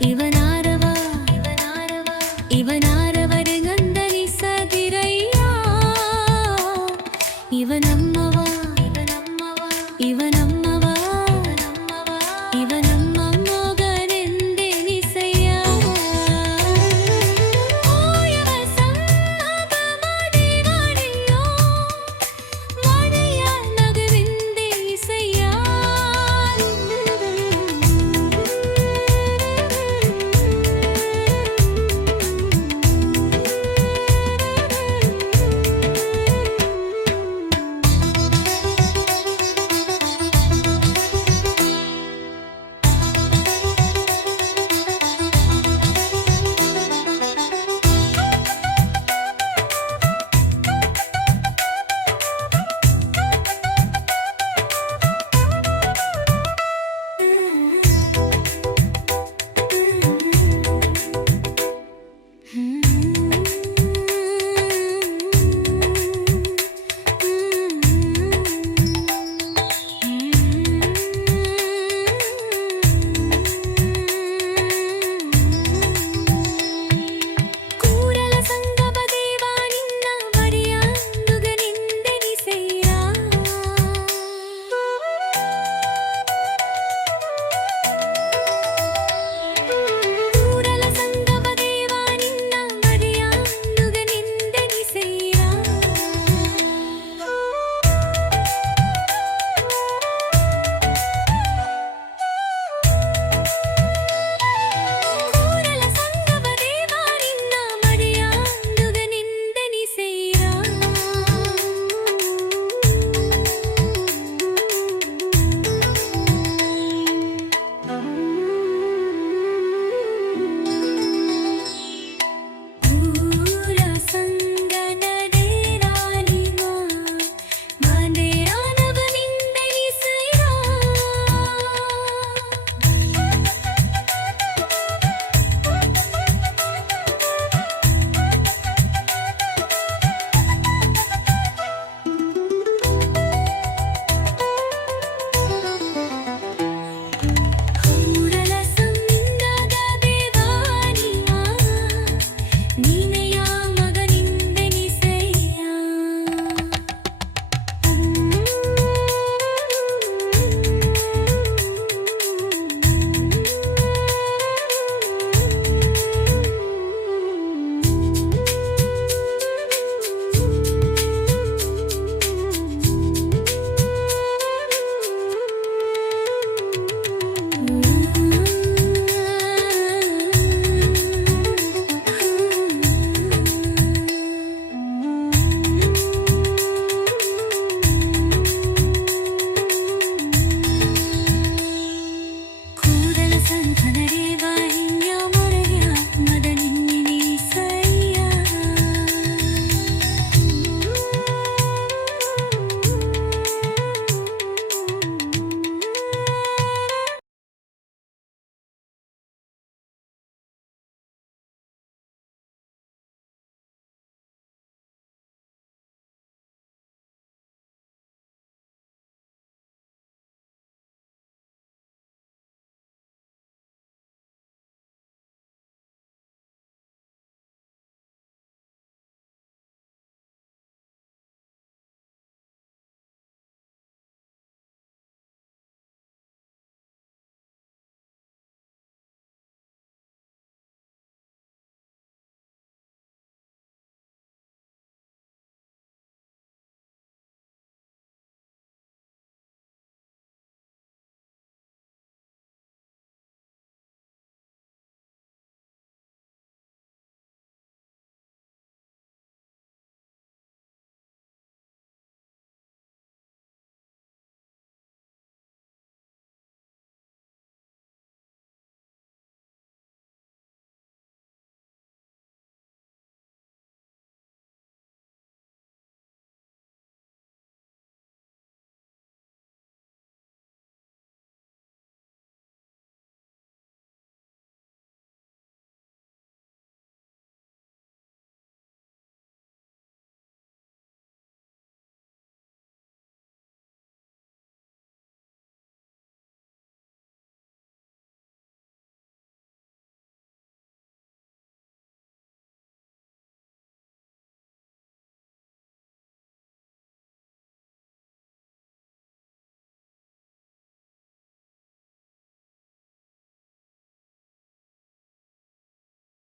இவனா